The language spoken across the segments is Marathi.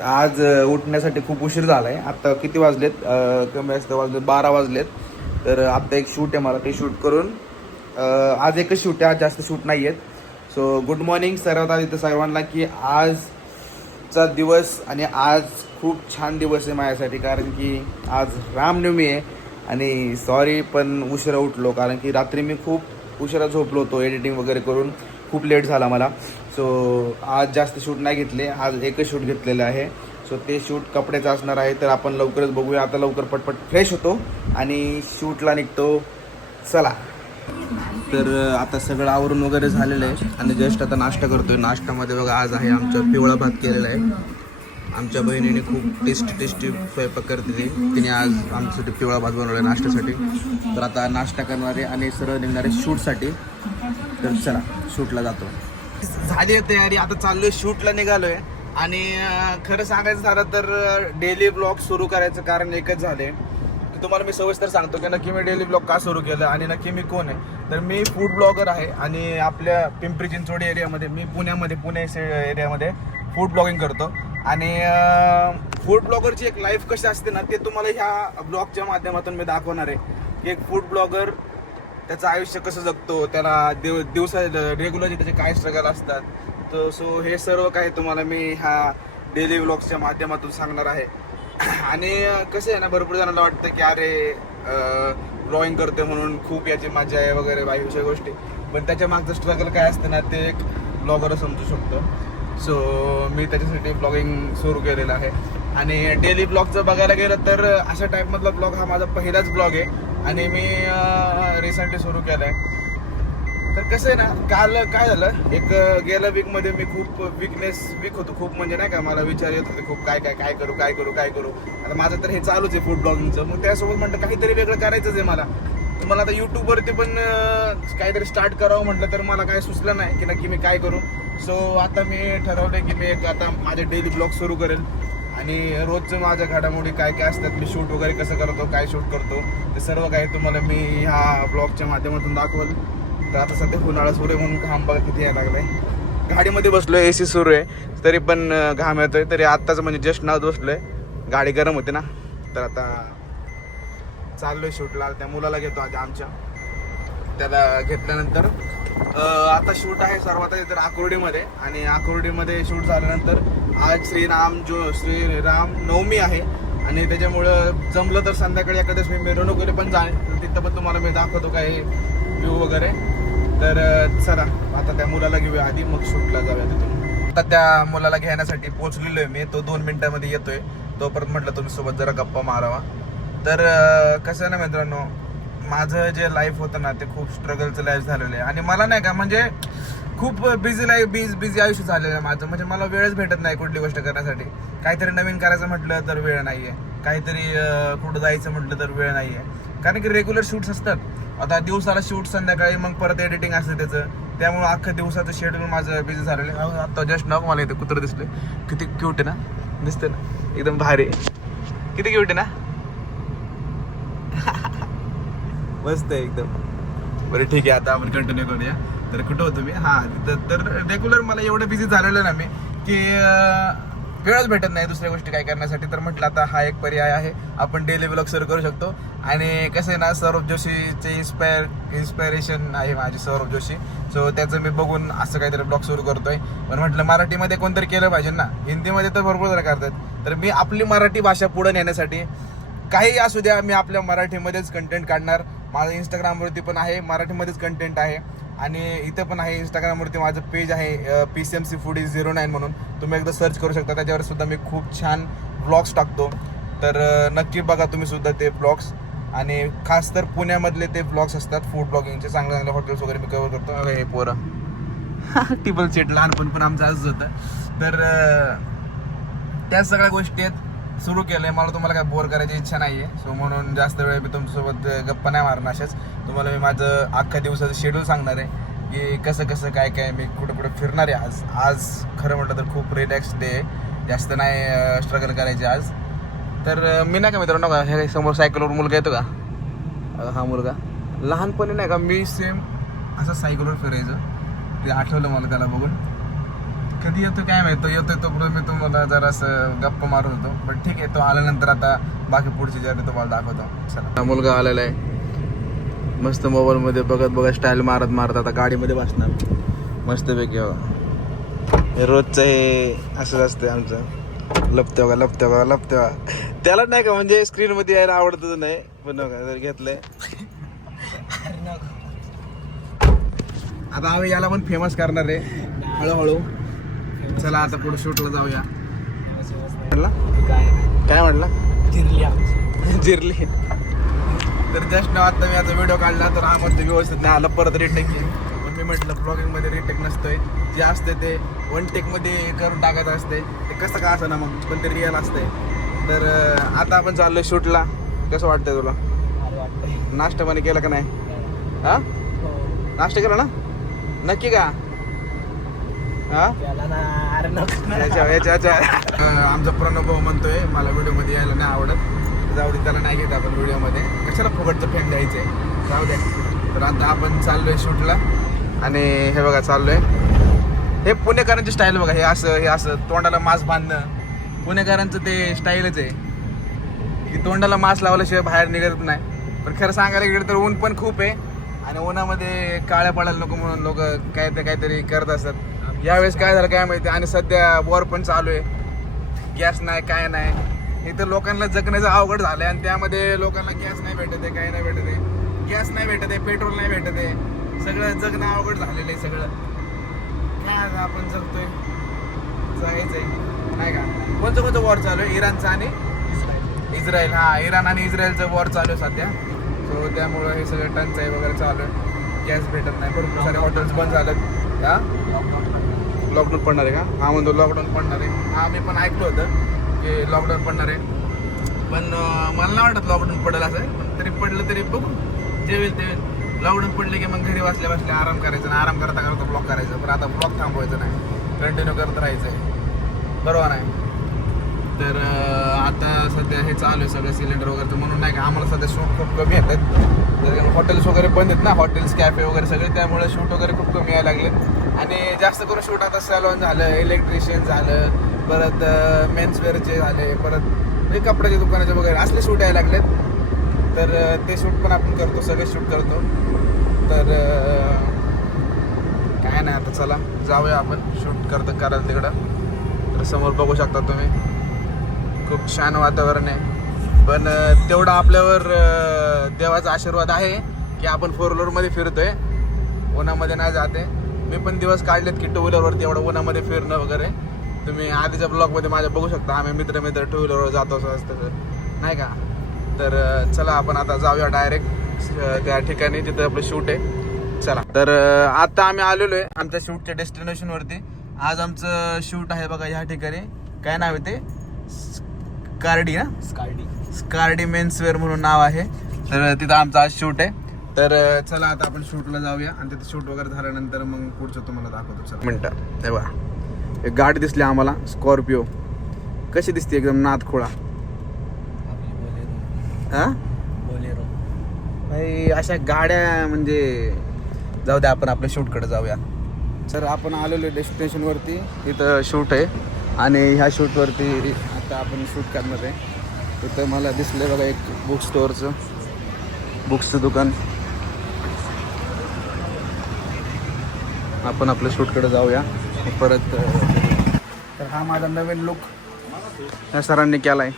आज उठण्यासाठी खूप उशीर झाला आहे. आत्ता किती वाजलेत? कमी जास्त वाजलेत 12 वाजलेत. तर आत्ता एक शूट आहे, मला ते शूट करून आज एकच शूट आहे, आज जास्त शूट नाही आहेत. सो गुड मॉर्निंग सर्वात आधी तर सर्वांना, की आजचा दिवस आणि आज खूप छान दिवस आहे माझ्यासाठी, कारण की आज रामनवमी आहे. आणि सॉरी पण उशिरा उठलो, कारण की रात्री मी खूप उशिरा झोपलो होतो, एडिटिंग वगैरे करून खूप लेट झाला मला. सो आज जास्त शूट नाही घेतले, आज एकच शूट घेतलेलं आहे. सो ते शूट कपड्याचं असणार आहे, तर आपण लवकरच बघूया. आता लवकर पटपट फ्रेश होतो आणि शूटला निघतो. चला. तर आता सगळं आवरून वगैरे झालेलं आहे आणि जस्ट आता नाश्ता करतोय. नाश्त्यामध्ये बघा आज आहे आमचा पिवळा भात केलेला आहे. आमच्या बहिणीने खूप टेस्टी स्वयंपाक करते ती. तिने आज आमच्यासाठी पिवळा भात बनवला आहे नाश्त्यासाठी. तर आता नाश्ता करणारे आणि सरळ निघणारे शूटसाठी. तर चला शूटला जातो. झाली आहे तयारी, आता चाललोय शूटला निघालोय. आणि खरं सांगायचं झालं तर डेली ब्लॉग सुरू करायचं कारण एकच झाले, की तुम्हाला मी सविस्तर सांगतो की नक्की मी डेली ब्लॉग का सुरू केलं आणि नक्की मी कोण आहे. तर मी फूड ब्लॉगर आहे आणि आपल्या पिंपरी चिंचवड एरियामध्ये, मी पुणे एरियामध्ये फूड ब्लॉगिंग करतो. आणि फूड ब्लॉगरची एक लाईफ कशी असते ना, ते तुम्हाला ह्या ब्लॉगच्या माध्यमातून मी दाखवणार आहे. की एक फूड ब्लॉगर त्याचं आयुष्य कसं जगतो, त्याला दिवसा रेग्युलरचे त्याचे काय स्ट्रगल असतात. तर सो हे सर्व काही तुम्हाला मी ह्या डेली व्लॉग्सच्या माध्यमातून सांगणार आहे. आणि कसं आहे ना, भरपूर जणांना वाटतं की अरे ब्लॉगिंग करते म्हणून खूप याची मजा आहे वगैरे बाकीच्या गोष्टी, पण त्याच्या मागचं स्ट्रगल काय असतं ना, ते एक ब्लॉगर समजू शकतो. सो मी त्याच्यासाठी ब्लॉगिंग सुरू केलेलं आहे. आणि डेली ब्लॉगचं बघायला गेलं तर अशा टाईपमधला ब्लॉग हा माझा पहिलाच ब्लॉग आहे आणि मी रिसेंटली सुरू केला आहे. तर कसं आहे ना, काल काय झालं, एक गेल्या वीकमध्ये मी खूप वीक होतो खूप, म्हणजे नाही का, मला विचार येत होते खूप काय करू. आता माझं तर हे चालूच आहे फूड ब्लॉगिंगचं. मग त्यासोबत म्हटलं काहीतरी वेगळं करायचंच आहे मला. तर मला आता यूट्यूबवरती पण काहीतरी स्टार्ट करावं म्हटलं, तर मला काय सुचलं नाही की नक्की मी काय करू. सो आता मी ठरवलं की मी आता माझे डेली ब्लॉग सुरू करेल आणि रोजचं माझ्या घडामोडी काय असतात, मी शूट वगैरे कसं करतो, काय शूट करतो, ते सर्व काही तुम्हाला मी ह्या ब्लॉगच्या माध्यमातून दाखवल. तर आता सध्या उन्हाळा सुरू आहे म्हणून घाम बघा किती यायला लागलाय. गाडीमध्ये बसलोय, AC सुरू आहे तरी पण घाम येतोय. तरी आत्ताच म्हणजे जस्ट नाव बसलोय, गाडी गरम होते ना. तर आता चाललोय शूटला. त्या मुलाला घेतो आज आमच्या, त्याला घेतल्यानंतर आता शूट आहे सर्वात आधी तर आकुर्डीमध्ये. आणि आकुर्डीमध्ये शूट झाल्यानंतर आज श्रीराम नवमी आहे आणि त्याच्यामुळं जमलं तर संध्याकाळी एखाद्याच मी मिरवणुकीला पण जाईल, तिथं पण तुम्हाला मी दाखवतो काही व्ह्यू वगैरे. तर चला आता त्या मुलाला घेऊया आधी, मग शूटला जाऊया तिथून. आता त्या मुलाला घेण्यासाठी पोहोचलेलो आहे मी, तो 2 मिनिटांमध्ये येतोय. तोपर्यंत म्हटलं तुम्ही सोबत जरा गप्पा मारावा. तर कसं आहे ना मित्रांनो, माझं जे लाईफ होतं ना, ते खूप स्ट्रगलचं लाईफ झालेलं आहे. आणि मला नाही का, म्हणजे खूप बिझी आयुष्य झालेलं आहे माझं. म्हणजे मला वेळच भेटत नाही कुठली गोष्ट करण्यासाठी. काहीतरी नवीन करायचं म्हटलं तर वेळ नाही आहे, काहीतरी कुठं जायचं म्हटलं तर वेळ नाही आहे, कारण की रेग्युलर शूट्स असतात. आता दिवसाला शूट, संध्याकाळी मग परत एडिटिंग असतं त्याचं, त्यामुळे अख्खं दिवसाचं शेड्यूल माझं बिझी झालेलं आहे. आता जस्ट ना मला इथे कुत्रं दिसले, किती क्यूट आहे ना, दिसतं ना एकदम भारी, किती क्यूट आहे ना. मस्त आहे एकदम. बरं ठीक आहे, आता आपण कंटिन्यू करूया. तर कुठं होतो मी? तिथं. तर रेग्युलर मला एवढं बिझी झालेलं ना मी, की वेळच भेटत नाही दुसऱ्या गोष्टी काय करण्यासाठी. तर म्हटलं आता हा एक पर्याय आहे, आपण डेली ब्लॉग सुरू करू शकतो. आणि कसं आहे ना, सौरभ जोशीचे इन्स्पायरेशन आहे माझी, सौरभ जोशी. सो त्याचं मी बघून असं काहीतरी ब्लॉग सुरू करतोय. पण म्हटलं मराठीमध्ये कोणतरी केलं पाहिजे ना, हिंदीमध्ये तर भरपूर जण करतात. तर मी आपली मराठी भाषा पुढे नेण्यासाठी, काही असू द्या, मी आपल्या मराठीमध्येच कंटेंट काढणार. माझं इंस्टाग्रामवरती पण आहे, मराठीमध्येच कंटेंट आहे. आणि इथं पण आहे, इंस्टाग्रामवरती माझं पेज आहे PCMC Foodies 09 म्हणून, तुम्ही एकदा सर्च करू शकता. त्याच्यावर सुद्धा मी खूप छान ब्लॉग्स टाकतो. तर नक्की बघा तुम्ही सुद्धा ते ब्लॉग्स. आणि खास तर पुण्यामधले ते ब्लॉग्स असतात फूड ब्लॉगिंगचे, चांगले हॉटेल्स वगैरे मी कव्हर करतो. हे पोरं टिबल सेट लहानपण पण आमचं असंच होतं. तर त्या सगळ्या गोष्टी आहेत, सुरू केलं आहे. मला तुम्हाला काय बोर करायची इच्छा नाही आहे. सो म्हणून जास्त वेळ मी तुमच्यासोबत गप्पा नाही मारणार. अशाच तुम्हाला मी माझं अख्ख्या दिवसाचं शेड्यूल सांगणार आहे, की कसं काय मी कुठं फिरणार आहे. आज खरं म्हटलं तर खूप रिलॅक्स डे आहे, जास्त नाही स्ट्रगल करायचे आज. तर मी नाही का मित्रांनो, का हे समोर सायकलवर मुलगा येतो का, हा मुलगा लहानपणी नाही का मी सेम असं सायकलवर फिरायचं, ते आठवलं मला त्याला बघून. कधी येतो काय माहिती, तो येतोय तोपर्यंत मी तुम्हाला जरासं गप्पा मारत होतो. पण ठीक आहे, तो आल्यानंतर आता बाकी पुढची जर्नी तुम्हाला दाखवतो. चला, मुलगा आलेला आहे मस्त मोबाईल मध्ये बघत स्टाईल मारत मारत आता गाडीमध्ये बसणार मस्तपैकी. हे रोजचं हे असंच असतं आमचं, लपते बघा. त्याला नाही का म्हणजे स्क्रीन मध्ये यायला आवडतच नाही, पण बघा जर घेतलंय. आता आम्ही याला पण फेमस करणार आहे हळूहळू. चला आता पुढे शूटला जाऊया. काय म्हटलं जिरली. तर जस्ट आता मी आता व्हिडिओ काढला तर आम्हाला व्यवस्थित नाही आलं, परत रिटेक केली. पण मी म्हटलं ब्लॉगिंग मध्ये रिटेक नसतोय, जे असते ते वन टेक मध्ये करून टाकायचं असते. ते कसं का असं ना मग, पण ते रिअल असते. तर आता आपण चाललोय शूटला. कसं वाटतंय तुला? नाश्ता पाणी केलं का नाही? हा, नाश्ता केला ना नक्की का? हा, आमचा प्रणव भाऊ म्हणतोय मला व्हिडिओ मध्ये यायला नाही आवडत. जाऊ दे, त्याला नाही घेत आपण व्हिडिओ मध्ये, कशाला फुकटचं फेम द्यायचंय, जाऊ द्या. तर आता आपण चाललोय शूटला. आणि हे बघा चाललोय, हे पुणेकरांची स्टाईल बघा. हे असं तोंडाला मास्क बांधणं पुणेकरांचं ते स्टाईलच आहे की तोंडाला मास्क लावल्याशिवाय बाहेर निघत नाही. पण खरं सांगायला गेलं तर ऊन पण खूप आहे आणि उन्हामध्ये काळ्या पडायला नको म्हणून लोक काहीतरी करत असतात. यावेळेस काय झालं काय माहिती. आणि सध्या वॉर पण चालू आहे, गॅस नाही काय नाही. इथं लोकांना जगण्याचं अवघड झालंय आणि त्यामध्ये लोकांना गॅस नाही भेटत आहे, काही नाही भेटत आहे. गॅस नाही भेटत आहे, पेट्रोल नाही भेटत आहे, सगळं जगणं अवघड झालेलं आहे. सगळं काय आपण जगतोय, जायचंय नाही का. कोणतं वॉर चालू आहे? इराणचं आणि इस्रायल. हा, इराण आणि इस्रायलचं वॉर चालू आहे सध्या. सो त्यामुळं हे सगळं टंचाई वगैरे चालू आहे, गॅस भेटत नाही. भरपूर सारे हॉटेल्स बंद झालेत. हा, लॉकडाऊन पडणार आहे का? हा म्हणतो लॉकडाऊन पडणार आहे. हा, मी पण ऐकलं होतं की लॉकडाऊन पडणार आहे, पण मला नाही वाटत लॉकडाऊन पडेल असं. पण तरी पडलं तरी बघू, जे होईल ते होईल. लॉकडाऊन पडले की मग घरी बसल्या आराम करायचं, आणि आराम करता ब्लॉग करायचं. पण आता ब्लॉग थांबवायचं नाही, कंटिन्यू करत राहायचं आहे, बरोबर आहे. तर आता सध्या हे चालू आहे सगळं सिलेंडर वगैरे, म्हणून नाही का आम्हाला सध्या शूट खूप कमी येतात. हॉटेल्स वगैरे बंद आहेत ना, हॉटेल्स कॅफे वगैरे सगळे, त्यामुळे शूट वगैरे खूप कमी यायला लागले. आणि जास्त करून शूट आता सॅलॉन झालं, इलेक्ट्रिशियन झालं, परत मेन्सवेअरचे झाले, परत म्हणजे कपड्याच्या दुकानाचे वगैरे असले शूट यायला लागलेत. तर ते शूट पण आपण करतो, सगळे शूट करतो. तर काय नाही, आता चला जाऊया आपण शूट करायला तिकडं. तर समोर बघू शकता तुम्ही, खूप छान वातावरण आहे. पण तेवढा आपल्यावर देवाचा आशीर्वाद आहे की आपण 4 व्हीलरमध्ये फिरतोय, उन्हामध्ये नाही जाते. मी पण दिवस काढलेत की 2 व्हीलरवरती एवढं उन्हामध्ये फिरणं वगैरे. तुम्ही आधीच्या ब्लॉगमध्ये माझ्या बघू शकता, आम्ही मित्र 2 व्हीलरवर जातो असं नाही का. तर चला आपण आता जाऊया डायरेक्ट त्या ठिकाणी जिथं आपलं शूट आहे. चला, तर आता आम्ही आलेलो आहे आमच्या शूटच्या डेस्टिनेशनवरती. आज आमचं शूट आहे बघा ह्या ठिकाणी. काय नाव आहे ते? स्कार्डी मेन्सवेअर म्हणून नाव आहे. तर तिथं आमचं आज शूट आहे. तर चला आता आपण शूटला जाऊया आणि तिथं शूट वगैरे झाल्यानंतर मग पुढचं तुम्हाला दाखवतो. चला मिनटं, हे बघा एक गाडी दिसली आम्हाला, स्कॉर्पिओ. कशी दिसते? एकदम नादखोळा. हा, भाई अशा गाड्या म्हणजे जाऊ द्या, आपण आपल्या शूटकडे जाऊया. सर आपण आलेलो डेस्टिनेशनवरती, इथं शूट आहे आणि ह्या शूटवरती आता आपण शूट करणार आहे. इथं मला दिसलं बघा एक बुक्सचं दुकान. आपण आपल्या शूटकडे जाऊया परत. तर हा माझा नवीन लुक ह्या सरांनी केला आहे.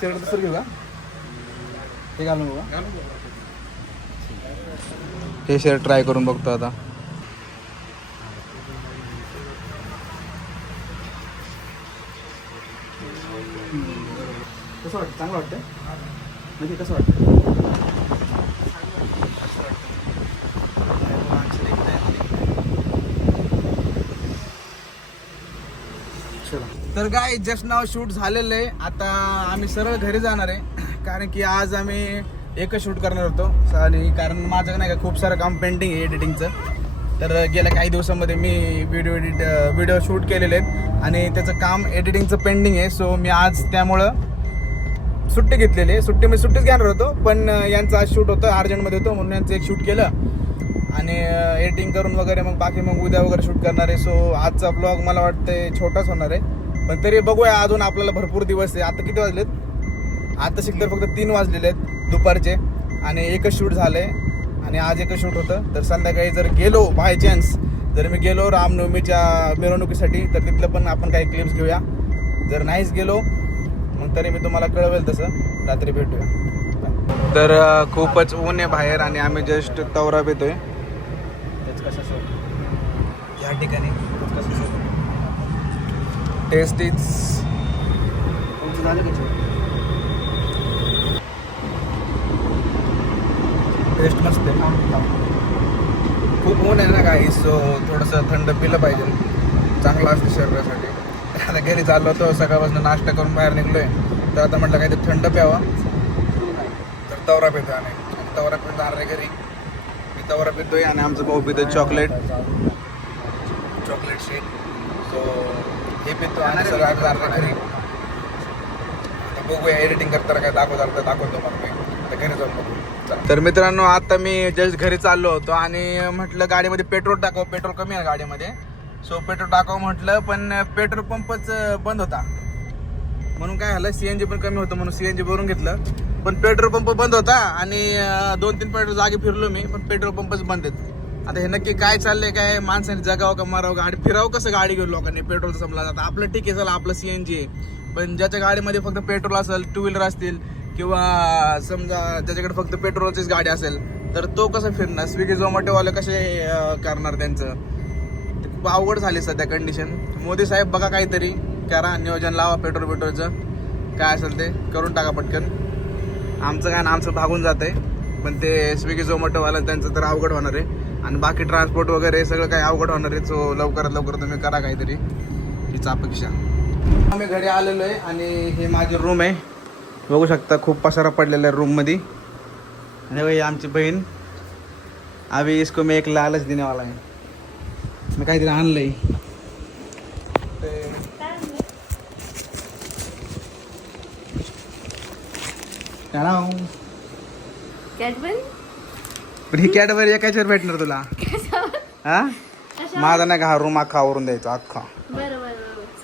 शर्ट दुसरं घेऊ का? हे घालून बघा, हे शर्ट ट्राय करून बघतो आता. कसं वाटतं? चांगलं वाटतं म्हणजे कसं वाटतं? तर काय जस्ट नाव शूट झालेलं आहे. आता आम्ही सरळ घरी जाणार आहे, कारण की आज आम्ही एकच शूट करणार होतो. आणि कारण माझं नाही का खूप सारं काम पेंडिंग आहे एडिटिंगचं. तर गेल्या काही दिवसामध्ये मी व्हिडिओ शूट केलेले आहेत आणि त्याचं काम एडिटिंगचं पेंडिंग आहे. सो मी आज त्यामुळं सुट्टी घेतलेली आहे. सुट्टीच घेणार होतो, पण यांचं आज शूट होतं, अर्जंटमध्ये होतं म्हणून यांचं एक शूट केलं आणि एडिटिंग करून वगैरे मग बाकी मग उद्या वगैरे शूट करणार आहे. सो आजचा ब्लॉग मला वाटतंय छोटाच होणार आहे, पण तरी बघूया. अजून आपल्याला भरपूर दिवस आहे. आता किती वाजलेत? आता शिकतर फक्त 3 वाजलेले आहेत दुपारचे आणि एकच शूट झालंय आणि आज एकच शूट होतं. तर संध्याकाळी जर गेलो बाय चान्स, जर मी गेलो रामनवमीच्या मिरवणुकीसाठी, तर तिथलं पण आपण काही क्लिप्स घेऊया. जर नाहीच गेलो मग तरी मी तुम्हाला कळवेल, तसं रात्री भेटूया. तर खूपच ऊन आहे बाहेर आणि आम्ही जस्ट तवरा येतोय या ठिकाणी. टेस्ट इज टेस्ट मस्त आहे. खूप ऊन आहे ना काही, सो थोडंसं थंड पिलं पाहिजे, चांगलं असतं शरीरासाठी. आता घरी चाललो होतो, सकाळपासून नाश्ता करून बाहेर निघलोय, तर आता म्हटलं काहीतरी थंड प्यावा, तर तवरा पितोय आम्ही. तवरा पिऊन जाणार आहे घरी. मी तवरा पितोय आणि आमचं भाऊ पितोय चॉकलेट शेक. सो हे पितो आणि सगळं आम्ही जाणार घरी. आता बघूया एडिटिंग करताना काय दाखवतो मग मी आता घरी जाऊन बघू. तर मित्रांनो, आता मी जस्ट घरी चाललो होतो आणि म्हटलं गाडीमध्ये पेट्रोल टाकावं, पेट्रोल कमी आहे गाडीमध्ये. सो पेट्रोल टाकावं म्हटलं, पण पेट्रोल पंपच बंद होता. म्हणून काय झालं, CNG पण कमी होतं म्हणून CNG भरून घेतलं, पण पेट्रोल पंप बंद होता आणि 2-3 पेट्रोल जागी फिरलो मी, पण पेट्रोल पंपच बंद आहेत. आता हे नक्की काय चाललंय, काय माणसाने जगावं का मारावं, गाडी फिरावं कसं गाडी घेऊन लोकांनी, पेट्रोलचं समजा. आता आपलं ठीक आहे, चला आपलं CNG आहे, पण ज्याच्या गाडीमध्ये फक्त पेट्रोल असेल, 2 व्हीलर असतील किंवा समजा ज्याच्याकडे फक्त पेट्रोलचीच गाडी असेल, तर तो कसं फिरणार? स्विगी झोमॅटोवाले कसे करणार त्यांचं? ते खूप अवघड झाली सध्या कंडिशन. मोदी साहेब बघा, काहीतरी करा, नियोजन लावा पेट्रोलचं, काय असेल ते करून टाका पटकन. आमचं काय ना, आमचं भागून जात आहे, पण ते स्विगी झोमॅटोवाला त्यांचं तर अवघड होणार आहे आणि बाकी ट्रान्सपोर्ट वगैरे सगळं काही अवघड होणार आहे. सो लवकरात लवकर तुम्ही करा काहीतरी, हीच अपेक्षा. आम्ही घरी आलेलो आहे आणि हे माझी रूम आहे, बघू शकता. खूप पसारा पडलेला आहे रूममध्ये. आणि भाई आमची बहीण, अभी इसको मैं एक लालच देने वाला है. मी काहीतरी आणलंय, पण ही कॅडबरी एकाच्यावर भेटणार तुला. हा माझा नाही का, हा रूम अख्खा आवरून द्यायचा अख्खा.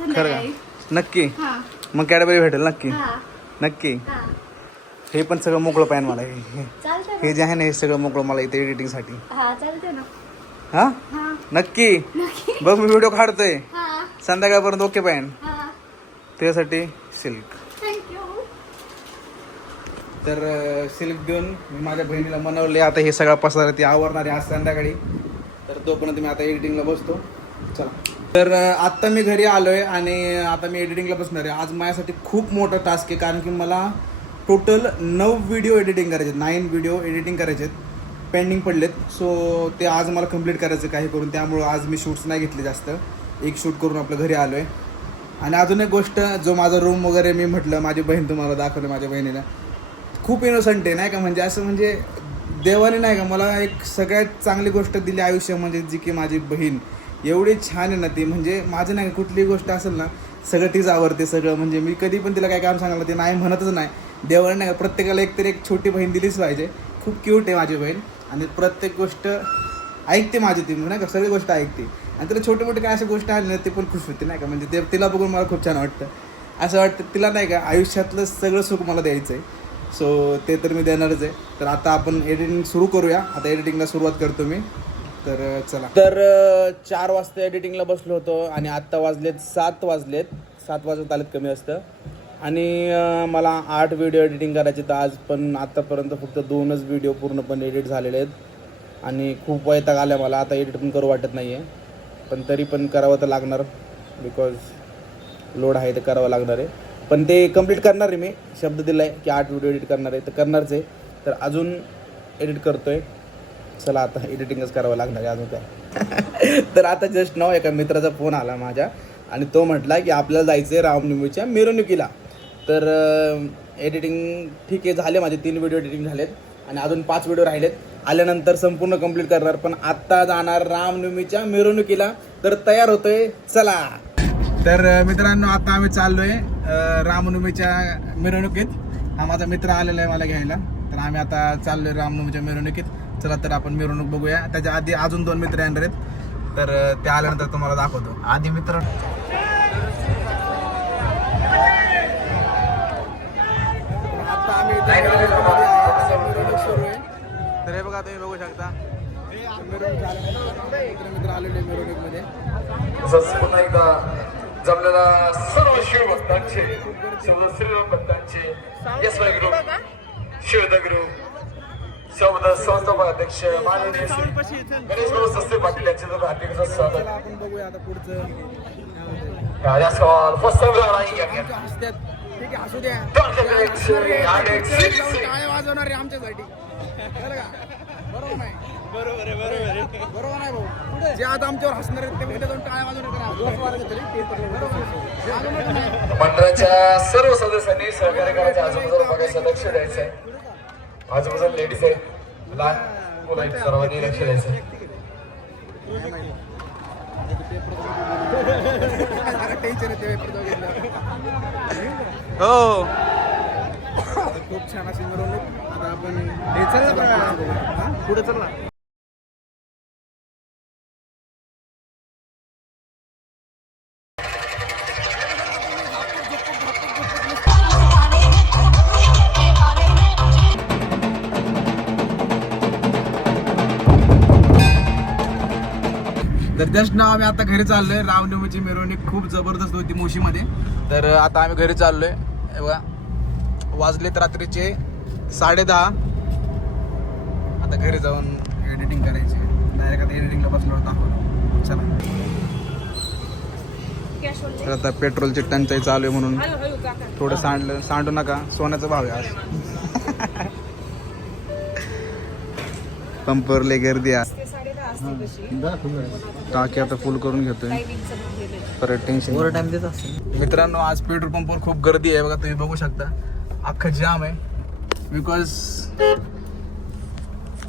खरं का? नक्की. मग कॅडबरी भेटेल नक्की नक्की. हे पण सगळं मोकळं पाहिजे मला. हे जे आहे ना, हे सगळं मोकळं मला इथे एडिटिंग साठी. हा नक्की. बघ मी व्हिडिओ काढतोय संध्याकाळपर्यंत, ओके पाहिजे त्यासाठी. सिल्क, तर सिल्क देऊन मी माझ्या बहिणीला मनवले. आता हे सगळा पसारा ती आवरणार आहे आज संध्याकाळी, तर तोपर्यंत मी आता एडिटिंगला बसतो. चला. तर आत्ता मी घरी आलोय आणि आता मी एडिटिंगला बसणार आहे. आज माझ्यासाठी खूप मोठा टास्क आहे, कारण की मला टोटल 9 व्हिडिओ एडिटिंग करायचे, 9 व्हिडिओ एडिटिंग करायचे पेंडिंग पडलेत. सो ते आज मला कंप्लीट करायचं काही करून, त्यामुळं आज मी शूट्स नाही घेतले जास्त. एक शूट करून आपलं घरी आलोय. आणि अजून एक गोष्ट, जो माझा रूम वगैरे मी म्हटलं, माझी बहीण तुम्हाला दाखवते, माझ्या बहिणीला खूप इनोसंट आहे नाही का, म्हणजे असं म्हणजे देवाने नाही का मला एक सगळ्यात चांगली गोष्ट दिली आयुष्यामध्ये, जी की माझी बहीण एवढी छान आहे ना ती. म्हणजे माझं नाही का, कुठलीही गोष्ट असेल ना, सगळं तीच आवडते सगळं. म्हणजे मी कधी पण तिला काय काम सांगायला ते नाही म्हणतच नाही. देवाने नाही का प्रत्येकाला एकतरी एक छोटी बहीण दिलीच पाहिजे. खूप क्यूट आहे माझी बहीण आणि प्रत्येक गोष्ट ऐकते माझी ती, नाही का, सगळी गोष्ट ऐकते. आणि तिला छोटे मोठे काय अशा गोष्ट आली ना, ते पण खुश होते नाही का. म्हणजे ते तिला बघून मला खूप छान वाटतं. असं वाटतं तिला नाही का आयुष्यातलं सगळं सुख मला द्यायचं आहे. सो ते तर मी देणारच आहे. तर आता आपण एडिटिंग सुरू करूया. आता एडिटिंगला सुरुवात करतो मी. तर चला. तर 4 वाजता एडिटिंगला बसलो होतो आणि आत्ता वाजलेत 7 वाजत आलेत कमी असतं. आणि मला 8 व्हिडिओ एडिटिंग करायचे तर आज, पण आत्तापर्यंत फक्त 2च व्हिडिओ पूर्णपणे एडिट झालेले आहेत आणि खूप वैताग आला मला. आता एडिट पण करू वाटत नाही आहे, पण तरी पण करावं तर लागणार, बिकॉज लोड आहे, तर करावं लागणार आहे. पण ते कंप्लीट करणार आहे मी, शब्द दिला आहे की 8 व्हिडिओ एडिट करणार आहे, तर करणारच आहे. तर अजून एडिट करतो आहे. चला आता एडिटिंगच करावं लागणार आहे अजून काय. तर आता जस्ट नाव एका मित्राचा फोन आला माझ्या आणि तो म्हटला की आपल्याला जायचं आहे रामनवमीच्या मिरवणुकीला. तर एडिटिंग ठीक आहे, झाले माझे 3 व्हिडिओ एडिटिंग झालेत आणि अजून 5 व्हिडिओ राहिलेत. आल्यानंतर संपूर्ण कंप्लीट करणार. पण आत्ता जाणार रामनवमीच्या मिरवणुकीला, तर तयार होतोय. चला. तर मित्रांनो, आता आम्ही चाललोय रामनवमीच्या मिरवणुकीत. हा माझा मित्र आलेला आहे मला घ्यायला, तर आम्ही आता चाललोय रामनवमीच्या मिरवणुकीत. चला तर आपण मिरवणूक बघूया. त्याच्या आधी अजून 2 मित्र येणार आहेत, तर ते आल्यानंतर तुम्हाला दाखवतो. आधी मित्र आता आम्ही मिरवणूक सुरू आहे. तर हे बघा तुम्ही बघू शकता मित्र आलेले मिरवणूकमध्ये. तसंच पुन्हा एकदा जमलेला सर्व शिवभक्तांचे सर्व श्रीभक्तांचे यशवाई ग्रुप शिवद ग्रुप शब्द संस्थापक अध्यक्ष माननीय गणेश भाऊ सस्ते पाटील यांचे हार्दिक स्वागत. आपण बघूया आता पुढचं सवाल फर्स्ट ठीक आहे, असू द्या. टाळ्या वाजवणार रे आमच्यासाठी. बरोबर नाही? बरोबर नाही भाऊ. जे आता आमच्यावर हसणार आहेत ते उद्या जाऊन टाळ्या वाजवणार करा. मंडळाच्या सर्व सदस्यांनी सहकार्य करायचं. आजूबाजूला बघायचं, लक्ष द्यायचं आहे. आजूबाजूला लेडीज आहेत, लहान मुलं आहेत, सर्वांनी लक्ष द्यायचं. टेन्शन येते हो. खूप छान अशी मिरवणूक. आता आपण पुढे चला. तर जस्ट नाव आम्ही आता घरी चाललोय. रामनवमीची मिरवणूक खूप जबरदस्त होती मुशीमध्ये. तर आता आम्ही घरी चाललोय. बघा वाजलेत रात्रीचे 10:30. आता घरी जाऊन एडिटिंग करायची. डायरेक्ट आता एडिटिंगला बसलो दाखवलं. चला. तर आता पेट्रोलची टंचाई चालू आहे म्हणून थोडं सांडू नका. सोन्याचा भाव आहे आज. पंपवर लय गर्दी आहे. टाकी आता फुल करून घेतोय. परत टेन्शन मित्रांनो, आज पेट्रोल पंपवर खूप गर्दी आहे. बघा तुम्ही बघू शकता अख्खा जाम आहे. बिकॉज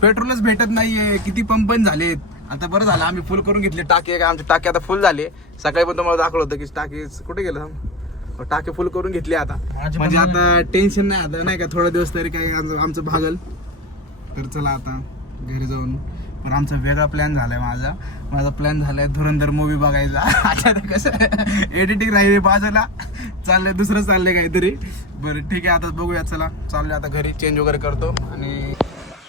पेट्रोलच भेटत नाहीये. किती पंप पण झालेत. आता बरं झालं आम्ही फुल करून घेतली टाकी. आमची टाकी आता फुल झाली. सकाळी पण तुम्हाला दाखवलं होतं की टाकी कुठे गेलं. टाकी फुल करून घेतली आता. म्हणजे आता टेन्शन नाही. आता नाही का थोडा दिवस तरी काही आमचं भागल. तर चला आता घरी जाऊन. पण आमचा वेगळा प्लॅन झालाय. माझा प्लॅन झालाय धुरंधर मूवी बघायचा. आता कसं एडिटिंग राहिली बाजूला, चाललंय दुसरं चाललंय काहीतरी. बरं ठीक आहे, आता बघूया. चला चाललोय आता घरी. चेंज वगैरे करतो. आणि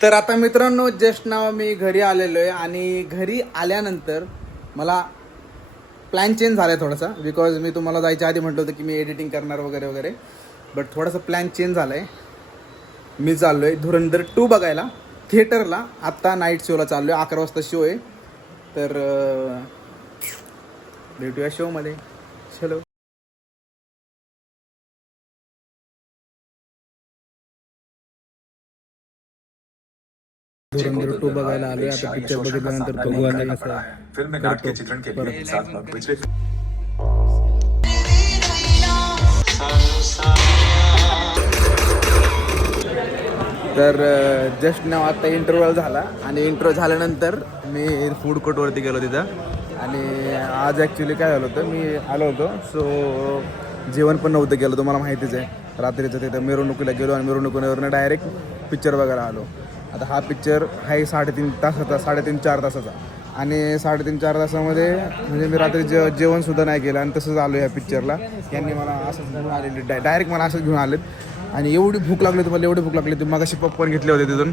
तर आता मित्रांनो जस्ट नाव मी घरी आलेलो आहे. आणि घरी आल्यानंतर मला प्लॅन चेंज झालाय थोडासा. बिकॉज मी तुम्हाला जायच्या आधी म्हटलं होतं की मी एडिटिंग करणार वगैरे वगैरे. बट थोडासा प्लॅन चेंज झालाय. मी चाललोय धुरंधर 2 बघायला थिएटरला. आत्ता नाईट शोला चाललोय. 11 वाजता शो आहे. तर भेटूया शोमध्ये. चलो. धुरंधर 2 बघायला आलोय. आता पिक्चर बघितल्यानंतर बघू आता कसं फिल्म में नाट्य चित्रण के लिए साथ में पिछले तर जस्ट नाव आता इंटरव्ह्यू झाला. आणि इंटरव्ह्यू झाल्यानंतर मी फूड कोर्टवरती गेलो तिथं. आणि आज ॲक्च्युली काय झालं होतं, मी आलो होतो. सो जेवण पण नव्हतं केलं, तुम्हाला माहितीच आहे. रात्रीचं तिथं मिरवणुकीला गेलो आणि मिरवणुकीवरनं डायरेक्ट पिक्चर बघायला आलो. आता हा पिक्चर आहे 3.5 तासाचा, 3.5-4 तासाचा. आणि 3.5-4 तासामध्ये म्हणजे मी रात्री जेवणसुद्धा नाही केलं. आणि तसंच आलो ह्या पिक्चरला. यांनी मला असंच घेऊन आलेली, डायरेक्ट मला असंच घेऊन आलेत. आणि एवढी भूक लागली तुम्हाला, एवढी भूक लागली. तुम्ही मगाशी पॉपकॉर्न घेतले होते तिथून.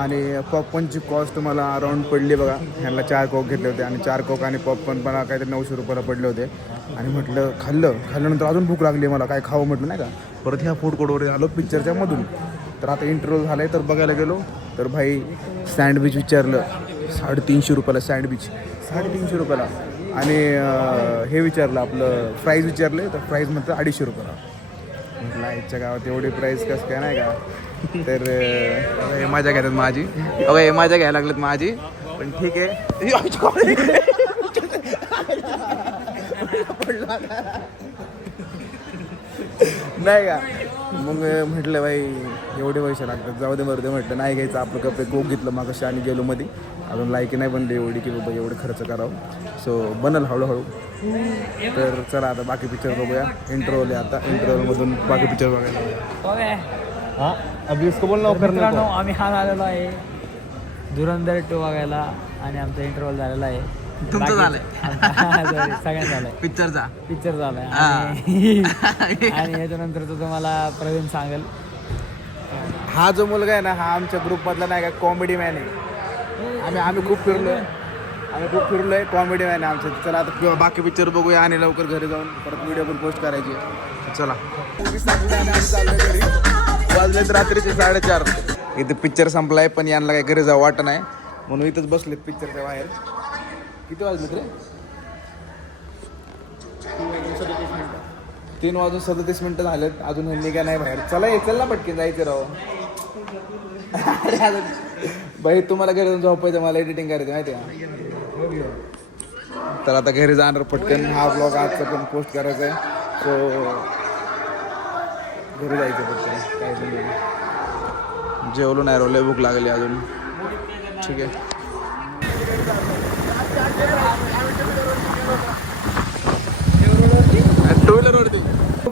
आणि पॉपकॉर्नची कॉस्ट तुम्हाला अराऊंड पडली बघा. ह्यांना 4 कोक घेतले होते. आणि 4 कोक आणि पॉपकॉर्न पण काहीतरी 900 रुपयाला पडले होते. आणि म्हटलं खाल्ल्यानंतर अजून भूक लागली मला, काय खावं म्हटलं नाही का. परत ह्या फूड कोर्टवर आलो पिक्चरच्या मधून. तर आता इंटरव्ह्यू झाला आहे, तर बघायला गेलो. तर भाई सँडविच विचारलं 350 रुपयाला. सँडविच 350 रुपयाला. आणि हे विचारलं आपलं फ्राईज विचारले, तर फ्राईज म्हटलं 250 रुपयाला. म्हटलं आईच्या गावात एवढी प्राईस कसं काय नाही का. तर हे मजा घेतात माझी. अगं हे मजा घ्यायला लागलेत माझी. पण ठीक आहे. नाही का. मग म्हटलं बाई एवढे पैसे लागतात, जाऊ दे मरते. म्हटलं नाही घ्यायचं. आपलं कपडे कोक घेतलं मागाशी आणि गेलो मध्ये. अजून लायकी नाही बनली एवढी की बाबा एवढे खर्च करावं. सो बनल हळूहळू. तर चला आता बाकी पिक्चर बघूया. इंटरव्ह्यू आता इंटरव्ह्यूमधून बाकी पिक्चर बघायला. हां अभी उसको बोलना करना. आम्ही हा आलेलो आहे धुरंधर 2 बघायला आणि आमचा इंटरव्हल झालेला आहे. तुमचं बाकी- झालंय? Sorry, सगळ्यांचं झालंय. पिक्चरचा पिक्चर झालाय आणि याच्यानंतर तो तुम्हाला प्रवीण सांगेल. हा जो मुलगा आहे ना हा आमच्या ग्रुपमधला नाही का कॉमेडी मॅन आहे. आम्ही खूप फिरलोय कॉमेडी मॅन आहे आमचं. चला आता बाकी पिक्चर बघूया आणि लवकर घरी जाऊन परत व्हिडिओ पण पोस्ट करायची. चला घरी वाजलेत रात्रीचे 4:30. इथे पिक्चर संपलाय पण यांना काही घरी जावं वाटत नाही म्हणून इथंच बसलेत पिक्चरच्या बाहेर. किती वाजलेत रे? 3:37 झालेत. अजून ह्यांनी काय नाही बाहेर. चल ना पटकन जायचं राव. भाई तुम्हाला घरी जाऊन झोपायचं मला एडिटिंग करायचं माहिती आहे. तर आता घरी जाणार पटकन. हा ब्लॉग आजचा पण पोस्ट करायचा आहे. सो घरी जायचं पटकन. काय समजा जेवलो नाही रोले भूक लागली अजून. ठीक आहे. टू व्हीलरवरती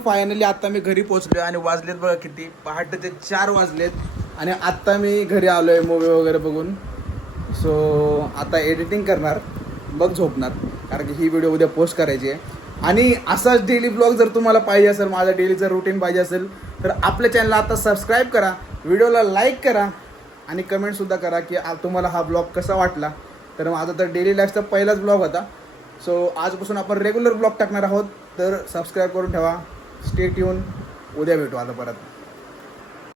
फायनली आता मी घरी पोहोचलो आणि वाजलेत बघा किती. पहाटेचे 4 वाजलेत आणि आत्ता मी घरी आलो आहे मूवी वगैरे बघून. सो आता एडिटिंग करणार मग झोपणार कारण की ही व्हिडिओ उद्या पोस्ट करायची आहे. आणि असाच डेली ब्लॉग जर तुम्हाला पाहिजे असेल, माझा डेलीचं रुटीन पाहिजे असेल तर आपल्या चॅनलला आता सबस्क्राईब करा, व्हिडिओला लाईक करा आणि कमेंटसुद्धा करा की तुम्हाला हा ब्लॉग कसा वाटला. तर माझा तर डेली लाईफचा पहिलाच ब्लॉग होता. सो आजपासून आपण रेग्युलर ब्लॉग टाकणार आहोत. तर सबस्क्राईब करून ठेवा. Stay tune. उद्या भेटू आता परत.